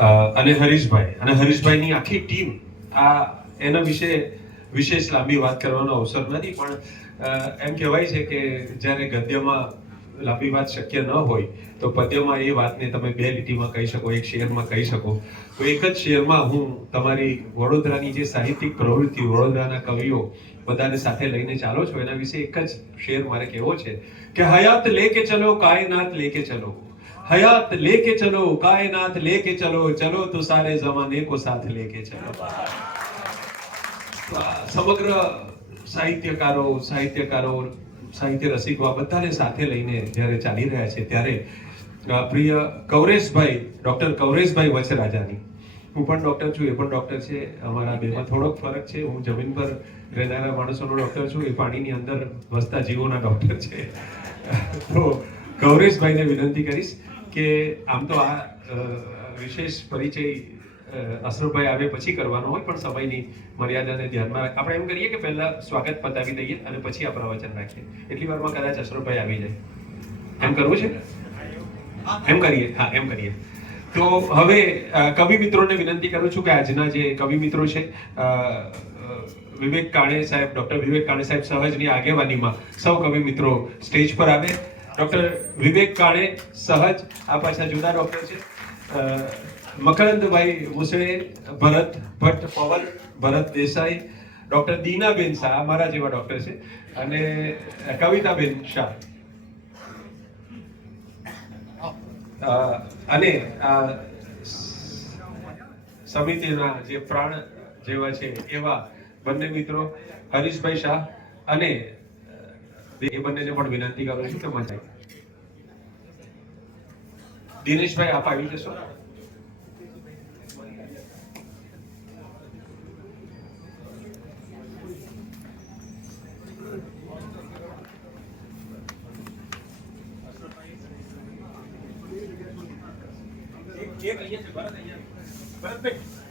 અને હરીશભાઈની આખી ટીમ એના વિશે વિશેષ લાંબી વાત કરવાનો અવસર નથી, પણ એમ કહેવાય છે કે જ્યારે ગદ્યમાં લાંબી વાત શક્ય ન હોય તો પદ્યમાં એ વાતને તમે બે લીટીમાં કહી શકો, એક શેરમાં કહી શકો. તો એક જ શેરમાં હું તમારી વડોદરાની જે સાહિત્યિક પ્રવૃત્તિ, વડોદરાના કવિઓ બધાને સાથે લઈને ચાલો છો, એના વિશે એક જ શેર મારે કહેવો છે કે હયાત લેકે ચલો કાયનાત લેકે ચલો, हयात लेके चलो कायनात लेके चलो, चलो तो सारे जमाने को साथ लेके चलो. સમગ્ર સાહિત્યકારો, સાહિત્ય રસિકો આ બધાને સાથે લઈને જ્યારે ચાલી રહ્યા છે ત્યારે પ્રિય કૌરેશભાઈ, ડોક્ટર કૌરેશભાઈ વચરાજાની, હું પણ ડોક્ટર છું, એ પણ ડોક્ટર છે, અમારા બેમાં થોડોક ફરક છે. હું જમીન પર રહેનારા માણસોનો ડોક્ટર છું, એ પાણીની અંદર વસતા જીવોના ડોક્ટર છે. તો કૌરેશભાઈને વિનંતી કરીશ કે આમ તો આ વિશેષ પરિચય અશરફભાઈ આવે પછી કરવાનો હોય, પણ સમયની મર્યાદાને ધ્યાનમાં આપણે એમ કરીએ કે પહેલા સ્વાગત પતાવી દઈએ અને પછી આ પ્રવચન રાખીએ. એટલી વારમાં કદાચ અશરફભાઈ આવી જાય. એમ કરવું છે? એમ કરીએ. હા, એમ કરીએ. તો હવે કવિ મિત્રોને વિનંતી કરું છું કે આજના જે કવિ મિત્રો છે, વિવેક કાણે સાહેબ, ડોક્ટર વિવેક કાણે સાહેબ સહજની આગેવાનીમાં સૌ કવિ મિત્રો સ્ટેજ પર આવે. ડોક્ટર વિવેક કાણે સહજ, આ પાછા જુદા ડોક્ટર છે. મકરંદભાઈ મુસળે, ભરત ભટ્ટ પવન, ભરત દેસાઈ, ડોક્ટર દીનાબેન શાહ મારા જેવા ડોક્ટર છે, અને કવિતાબેન શાહ. અને સમિતિના જે પ્રાણ જેવા છે એવા બંને મિત્રો હરીશભાઈ શાહ, અને એ બંનેને પણ વિનંતી કરું છું કે મજા. દિનેશભાઈ આપ આવી જશો. ભરતભાઈ